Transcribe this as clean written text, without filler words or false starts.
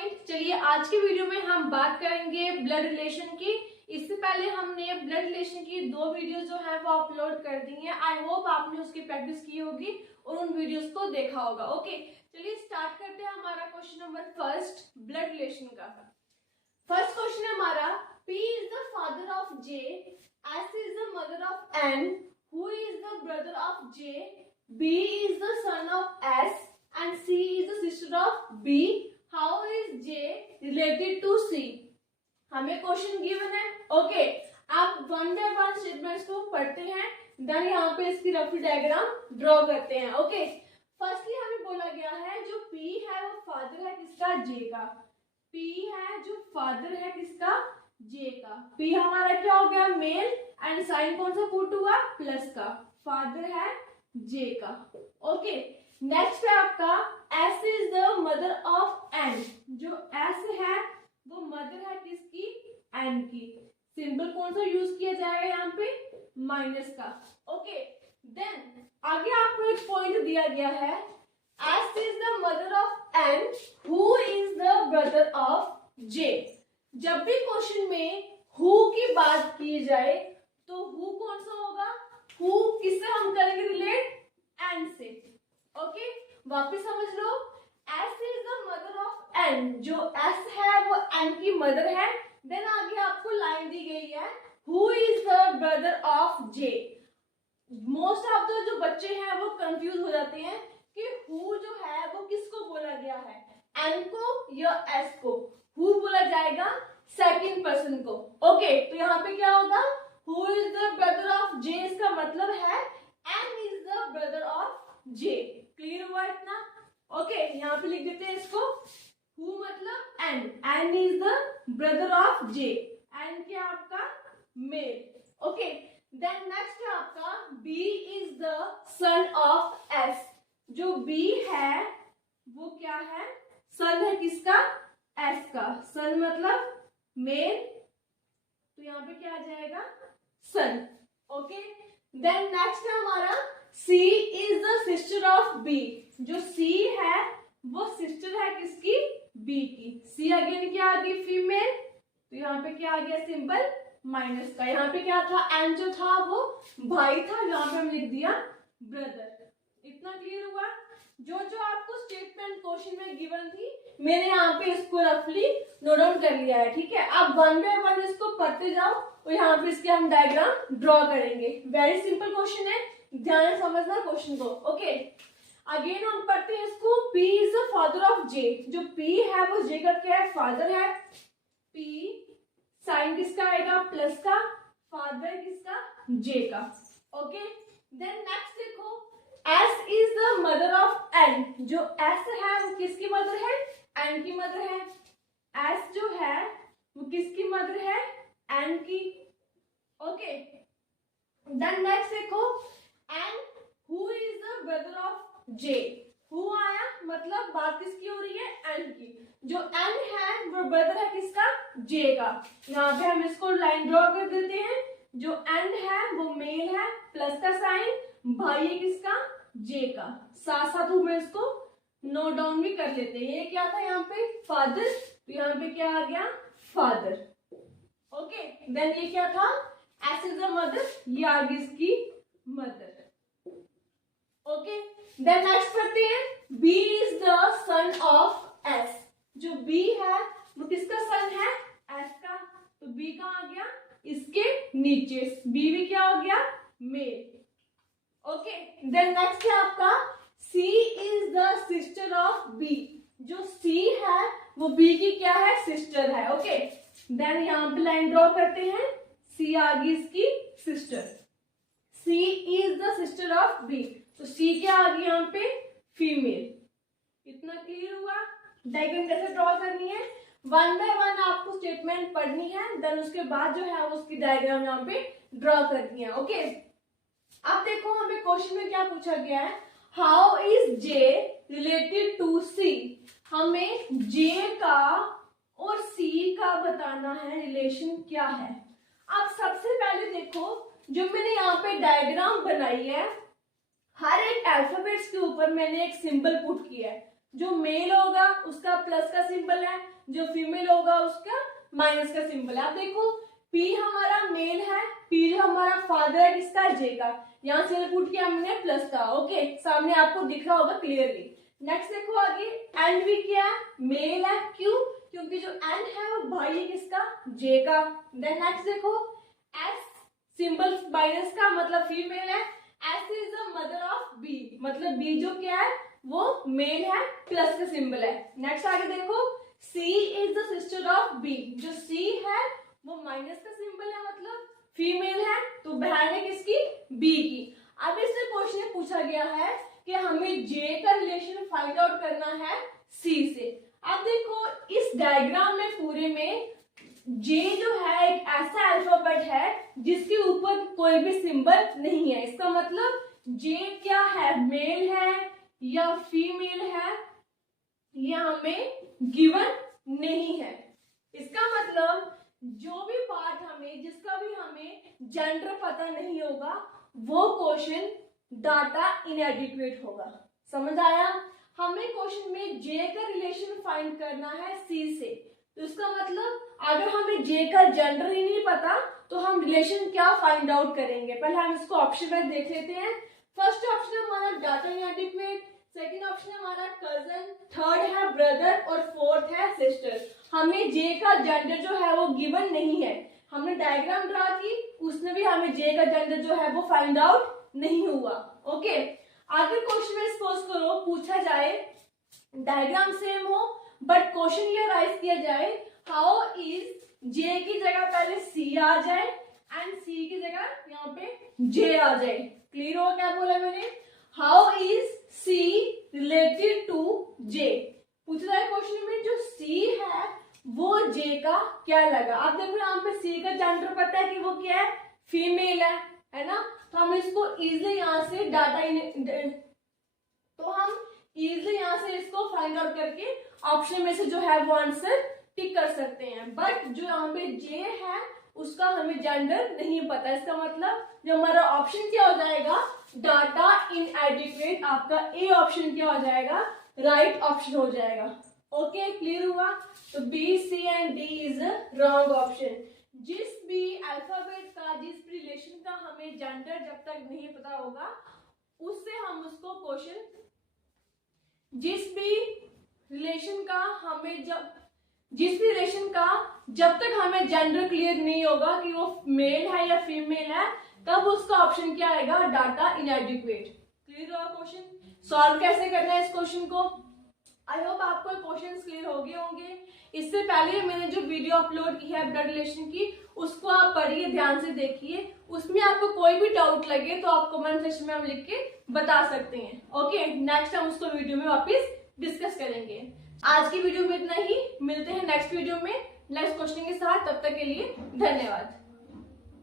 Point. चलिए आज के वीडियो में हम बात करेंगे ब्लड रिलेशन की। इससे पहले हमने ब्लड रिलेशन की 2 वीडियोस जो है वो अपलोड कर दी हैं। आई होप आपने उसकी प्रैक्टिस की होगी और उन वीडियोस को देखा होगा। ओके, चलिए स्टार्ट करते हैं हमारा question number first blood relation का। फर्स्ट क्वेश्चन है हमारा, P is the father of J, S is the mother of N, who is the brother of J, B is the son of S and C is the sister of B. How is J related to C? हमें question given है। Okay, आप one by one statements को पढ़ते हैं, then यहाँ पे इसकी rough diagram draw करते हैं। ओके, फर्स्टली हमें बोला गया है जो P है वो फादर है किसका, J का। P है जो फादर है किसका, J का। P हमारा क्या हो गया, मेल, एंड साइन कौन सा पुट हुआ, प्लस का। फादर है J का। ओके, नेक्स्ट है आपका S is the mother of N। जो S है वो मदर है किसकी, N की। सिंबल कौन सा यूज किया जाएगा यहाँ पे, माइनस का। ओके, देन आगे आपको एक पॉइंट दिया गया है, S is the mother of N, who is the brother of J। जब भी क्वेश्चन में who की बात की जाए तो who कौन सा होगा, who किससे हम करेंगे रिलेट, N से। ओके, वापिस समझ लो, S is the mother of N। जो S है वो N की मदर है। देन आगे आपको लाइन दी गई है, who is the brother of J। Most of the जो बच्चे हैं वो कंफ्यूज हो जाते हैं कि हु जो है वो किसको बोला गया है, एन को या एस को। हु बोला जाएगा सेकंड पर्सन को। ओके, तो यहाँ पे क्या होगा, who is the brother of J, इसका मतलब है N is the brother of J. Clear हुआ इतना? ओके, यहाँ पे लिख देते हैं इसको, हु मतलब N, N is the brother of J. N क्या आपका, मेल। ओके, देन नेक्स्ट है आपका B is the son of S। जो B है वो क्या है, सन है किसका, S का। सन मतलब मेल, तो यहाँ पे क्या आ जाएगा, सन। ओके, देन नेक्स्ट है हमारा C is the sister of B। जो C है वो सिस्टर है किसकी, B की। C अगेन क्या आ गई, फीमेल, तो यहाँ पे क्या आ गया, सिंबल माइनस का। यहाँ पे क्या था, एन जो था वो भाई था, यहाँ पे हम लिख दिया ब्रदर। इतना क्लियर हुआ? जो जो आपको स्टेटमेंट क्वेश्चन में गिवन थी मैंने यहाँ पे इसको रफली नोट डाउन कर लिया है। ठीक है, अब वन बाय वन इसको पढ़ते जाओ और यहाँ पे इसके हम डायग्राम ड्रॉ करेंगे। वेरी सिंपल क्वेश्चन है, ध्यान से समझना क्वेश्चन को। ओके, अगेन हम पढ़ते हैं इसको, P is the father of J। जो P है वो J का क्या है, फादर है। P साइन किसका आएगा, प्लस का, फादर किसका, J का। ओके, देन नेक्स्ट देखो, S is the mother of N। जो S है वो किसकी मदर है, N की मदर है। S जो है वो किसकी मदर है, N की। ओके, देन नेक्स्ट देखो, N who is the brother of J। Who आया मतलब बात किसकी हो रही है, एन की। जो एन है वो ब्रदर है किसका, जे का। यहाँ पे हम इसको लाइन ड्रॉ कर देते हैं। जो एन है वो मेल है, प्लस का साइन, भाई है किसका, जे का। साथ साथ में इसको नोट डाउन भी कर लेते हैं। ये क्या था यहाँ पे, फादर, तो यहाँ पे क्या आ गया, फादर। ओके, देन ये क्या था, एस इज द मदर, ये आ गई इसकी मदर। ओके, देन नेक्स्ट पढ़ते हैं, B is the son of S। जो B है वो किसका सन है, S का, तो B का आ गया इसके नीचे, B भी क्या हो गया, मेल। ओके, देन नेक्स्ट है आपका C is the sister of B। जो C है वो B की क्या है, सिस्टर है। ओके, देन यहाँ पे लाइन ड्रॉ करते हैं, C आ गई इसकी sister. C is the sister of B, तो C क्या आ गई यहाँ पे, फीमेल। इतना क्लियर हुआ? डायग्राम कैसे ड्रॉ करनी है, वन बाय वन आपको स्टेटमेंट पढ़नी है, देन उसके बाद जो है उसकी डायग्राम यहाँ पे ड्रॉ करनी है। ओके, अब देखो हमें क्वेश्चन में क्या पूछा गया है, how is J related to C। हमें J का और C का बताना है, रिलेशन क्या है। अब सबसे पहले देखो, जो मैंने यहाँ पे डायग्राम बनाई है, हर एक अल्फाबेट्स के ऊपर मैंने एक सिंबल पुट किया है। जो मेल होगा उसका प्लस का सिंबल है, जो फीमेल होगा उसका माइनस का सिंबल है। अब देखो P हमारा मेल है, P जो हमारा फादर है किसका, J का, यहाँ से पुट किया हमने प्लस का। ओके, सामने आपको दिख रहा होगा क्लियरली। नेक्स्ट देखो आगे एंड भी क्या है, मेल है, क्यों, क्योंकि जो एंड है वो भाई है किसका, J का। देन नेक्स्ट देखो S सिंबल माइनस का मतलब फीमेल है, S is the mother of B, मतलब B जो क्या है वो मेल है, प्लस का सिंबल है। नेक्स्ट आगे देखो C is the sister of B, जो C है वो माइनस का सिंबल है मतलब फीमेल है, तो बहन है किसकी, B की। अब इससे क्वेश्चन पूछा गया है कि हमें J का रिलेशन फाइंड आउट करना है C से। अब देखो इस डायग्राम में पूरे में J जो है एक ऐसा अल्फाबेट है जिसके ऊपर कोई भी सिंबल नहीं है, इसका मतलब J क्या है, मेल है या फीमेल है, यह हमें गिवन नहीं है। इसका मतलब जो भी पार्ट हमें, जिसका भी हमें जेंडर पता नहीं होगा वो क्वेश्चन डाटा इनएडिक्वेट होगा। समझ आया? हमें क्वेश्चन में J का रिलेशन फाइंड करना है C से, तो इसका मतलब अगर हमें J का जेंडर ही नहीं पता तो हम रिलेशन क्या फाइंड आउट करेंगे। पहले हम इसको ऑप्शन में देख लेते हैं। फर्स्ट ऑप्शन है हमारा डाटा इनएडिक्वेट, सेकंड ऑप्शन है हमारा कजन, थर्ड है ब्रदर और फोर्थ है सिस्टर। हमें J का जेंडर जो है वो गिवन नहीं है, हमने डायग्राम ड्रा की उसमें भी हमें J का जेंडर जो है वो फाइंड आउट नहीं हुआ। ओके, आगे क्वेश्चन में सपोज करो पूछा जाए डायग्राम सेम हो बट क्वेश्चन ये राइज किया जाए हाउ इज J की जगह पहले C आ जाए एंड C की जगह यहाँ पे J आ जाए। क्लियर हो क्या बोला मैंने? How is C related to J, पूछा जाए क्वेश्चन में जो C है वो J का क्या लगा। अब देखो यहाँ पे C का जेंडर पता है कि वो क्या है, फीमेल है ना, तो हम इसको इजिली यहाँ से यहाँ से इसको फाइंड आउट करके ऑप्शन में से जो है वो आंसर टिक कर सकते हैं। बट जो यहाँ पे J है उसका हमें जेंडर नहीं पता, इसका मतलब जो हमारा ऑप्शन क्या हो जाएगा, डाटा इनएडिक्वेट, आपका ए ऑप्शन क्या हो जाएगा, राइट ऑप्शन हो जाएगा। ओके, क्लियर हुआ? तो B, C and D is wrong option. जिस भी अल्फाबेट का, जिस भी रिलेशन का हमें जेंडर जब तक नहीं पता होगा उससे हम उसको क्वेश्चन, जिस भी रिलेशन का जब तक हमें जेंडर क्लियर नहीं होगा कि वो मेल है या फीमेल है तब उसका ऑप्शन क्या आएगा, डाटा इनएडिक्वेट। क्लियर हुआ? क्वेश्चन सॉल्व कैसे करना है इस क्वेश्चन को, आई होप आपको क्वेश्चन क्लियर हो गए होंगे। इससे पहले मैंने जो वीडियो अपलोड की है ब्लड रिलेशन की उसको आप पढ़िए, ध्यान से देखिए, उसमें आपको कोई भी डाउट लगे तो आप कमेंट सेक्शन में आप लिख के बता सकते हैं। ओके, नेक्स्ट हम उसको वीडियो में वापस डिस्कस करेंगे। आज की वीडियो में इतना ही, मिलते हैं नेक्स्ट वीडियो में नेक्स्ट क्वेश्चन के साथ, तब तक के लिए धन्यवाद।